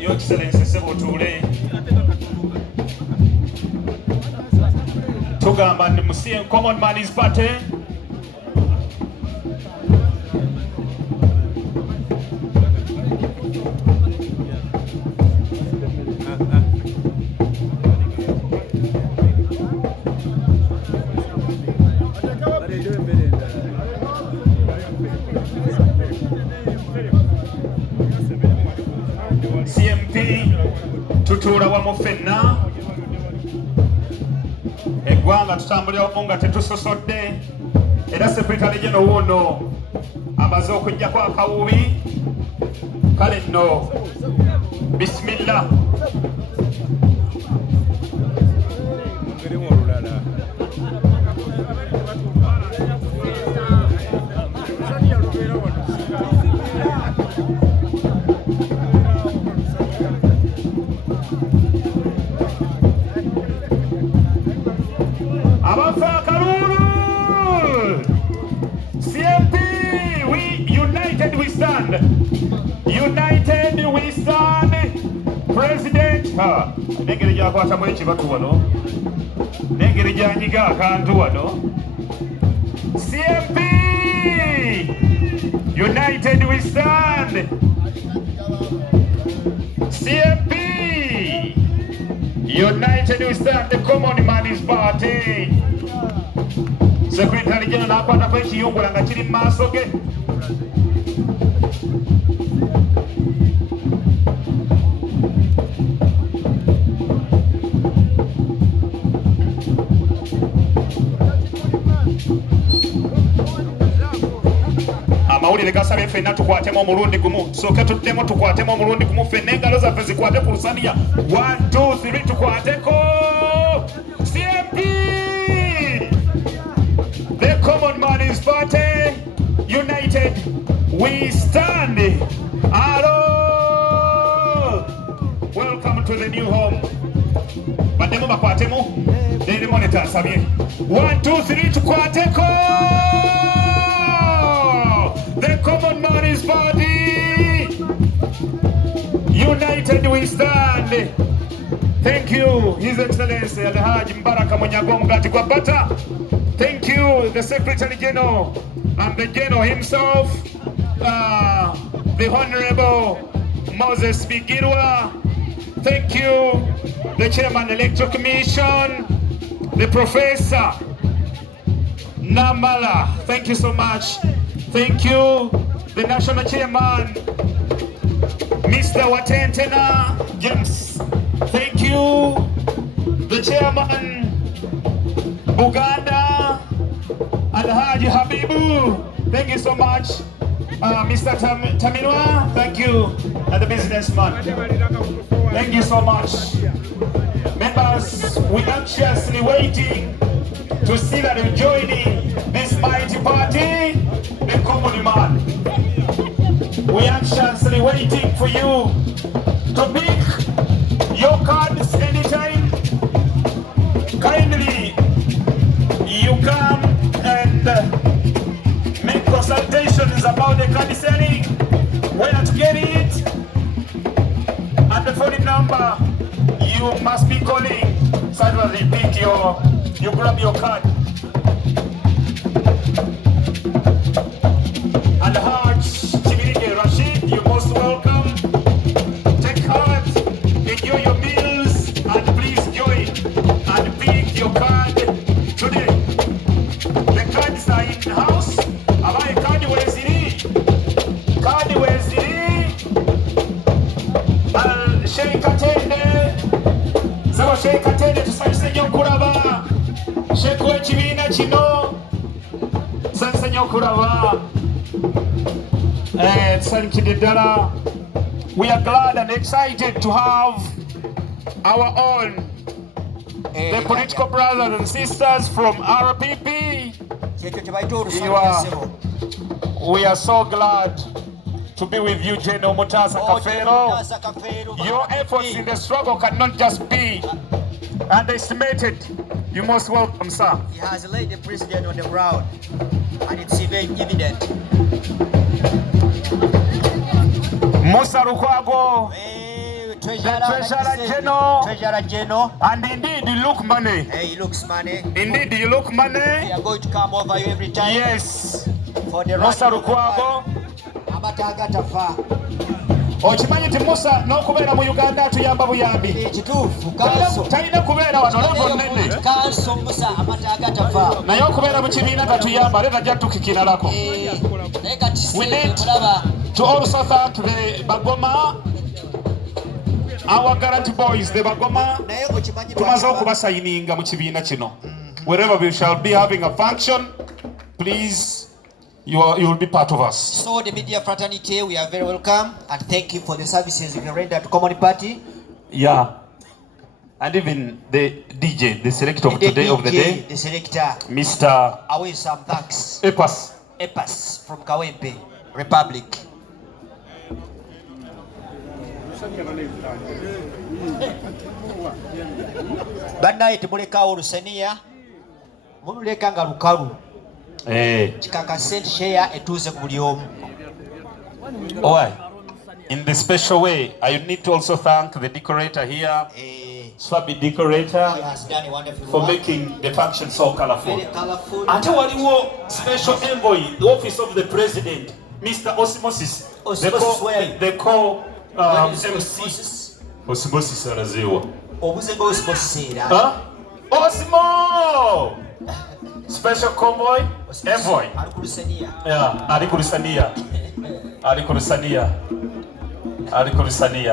Your Excellency Seboture tugamba ndi musiye Common Man's Party tutuula wamu ffenna eggwanga tutambulira wamu nga tetusosodde era Secretary General wuuno amaze okujjako akawubi kale nno bisimilla United we stand. President nengeri gyakwata mu ekibatu wano nengeri gyanyiga akantu wano CMP United we stand. CMP United we stand. The Common Man's Party. Secretary General nakwatako ekiyungula nga kiri mu maaso ge. amawulire gasabye ffenna tukwatemu omulundi gumu soke tuddemu tukwatemu omulundi gumu ffenna engalo zaffe zikwate ku Lusaniya 1 2 3 tukwateko CMP the Common Man's Party United we stand. Hello, welcome to the new home. Bademu bakwatemu Daily Monitor asabye 1 2 3 tukwateko the Common Man's Party United we stand. Thank you His Excellency Alhaji Mbaraka Munyagwa Mugati kwa Bata. Thank you the Secretary General and the General himself, the Honorable Moses Bigirwa. Thank you the Chairman Electoral Commission, the Professor Namala. Thank you so much. Thank you the National Chairman Mr. Watentena James. Thank you the Chairman Buganda Alhaji Habibu. Thank you so much Mr. Taminwa. Thank you and the businessman. Thank you so much. Members, we're anxiously waiting to see that you're joining this mighty party, the Common Man. We're anxiously waiting for you to pick your cards anytime. Kindly, you come and make consultations about the card selling, where to get it, and the phone number you must be calling. So I will repeat you grab your card. And Hajj Chimirike Rashid, you're most welcome. Take cards, enjoy your meals, and please join and pick your card today. The cards are in the house. Abaye kadi weziri. Kadi weziri. Sheikh Atende. Sabo Sheikh Atende tusanyise nnyo okulaba. Sheikh w'ekibiina kino. Tusanyise nnyo okulaba. Tusanyukidde ddala. We are glad and excited to have our own the political brothers and sisters from RPP. We are so glad to be with you, General Mutaza Kafero. Your efforts in the struggle cannot just be underestimated. You most welcome, sir. He has laid the president on the ground, and it's very evident. Musa Lukwago, Treasurer General, and indeed you look money. Hey, he looks money. Indeed you look money. We are going to come over you every time. Yes. For the Musa Lukwago. Okimanyi nti Musa n'okubeera mu Uganda atuyamba buyambi. Ekituufu talina kubeera wano levo nnene. Naye okubeera mu kibiina tatuyamba ate tajja tukikiralako. We need to also thank the Bagoma, our guarantee boys, the Bagoma. Tumaze okubasayininga mu kibiina kino. Wherever we shall be having a function, please, you will be part of us. So the media fraternity, we are very welcome and thank you for the services you render to Common Party. Yeah. And even the DJ, the selector of today DJ, of the day, the selector, Mr. Away some thanks. Epas from Kawempe Republic. Banaye temulekawo Lusaniya, mululeka nga lukalu. Chikaka send share etuze buli omu. In the special way, I need to also thank the decorator here, Swabi decorator, for making the function so colorful. And waliwo special envoy, the office of the president, Mr. Osmosis, the co-MC. Osmosis arazewa. Osmo! Special convoy, envoy. Yeah, Ali ku Lusaniya.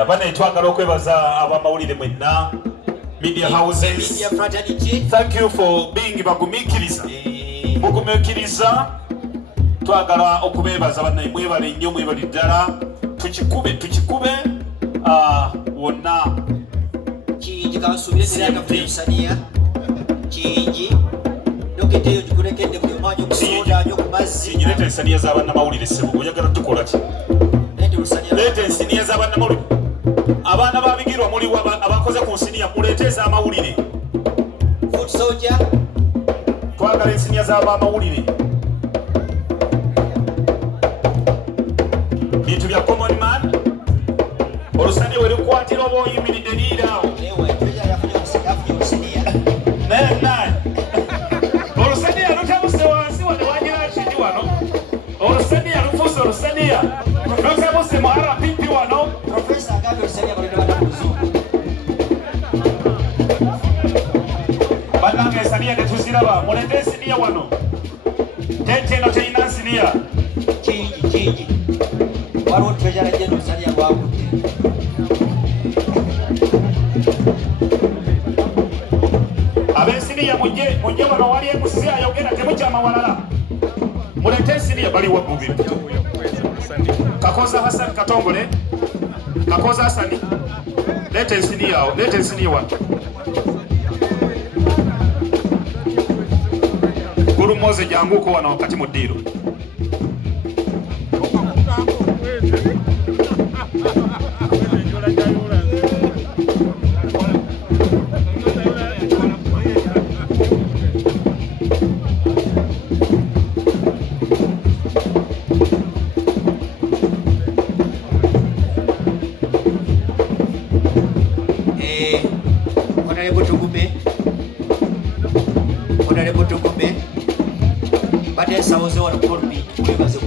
Bane twagala okwebaza abamawulire mwenna, media houses. Thank you for being bagumikiriza. Mugumikiriza. Twagala okubebaza bane mwebale nnyo mwebali ddala. Tukikube wonna. Kingi kabasubire siranga ku Lusaniya. Kingi. Ndoketeyo gikulekedde buli omwanya okusoda nyo ku mazzi. Nyirete ensaniya z'abannamawulire ssebo oyagala tukola ki? Leete ensiniya z'abannamawulire. Abaana babigirwa muliwo abakoze ku nsiniya muleete ez'amawulire. Food soldier. Twagala ensiniya z'abamawulire. Bintu bya common man. Olusaniya werukwatira oba oyimiridde liiraawo. Olusaniya lutabuse wansi wano wagira kiri wano. Olusaniya lufuuse Olusaniya. Lutabuse mu RPP wano. Professor Agude Lusaniya balina kuzungu. Bannange ensaniya tetuziraba. Muleete ensiniya wano. Tente eno terina nsiniya. Kingi. Waliwo Treasurer General Lusaniya bwagudde. Ab'ensiniya mujje wano wali emusi ayogera temukyama walala. Muleete ensiniya bali wabbubi. Kakoza Hassan Katongole. Kakoza Hassani. Leete ensiniya wano. Gulu Moze janguko wano wakati mu ddiiro. Honorable Tugume, but then I was on a call me, we was a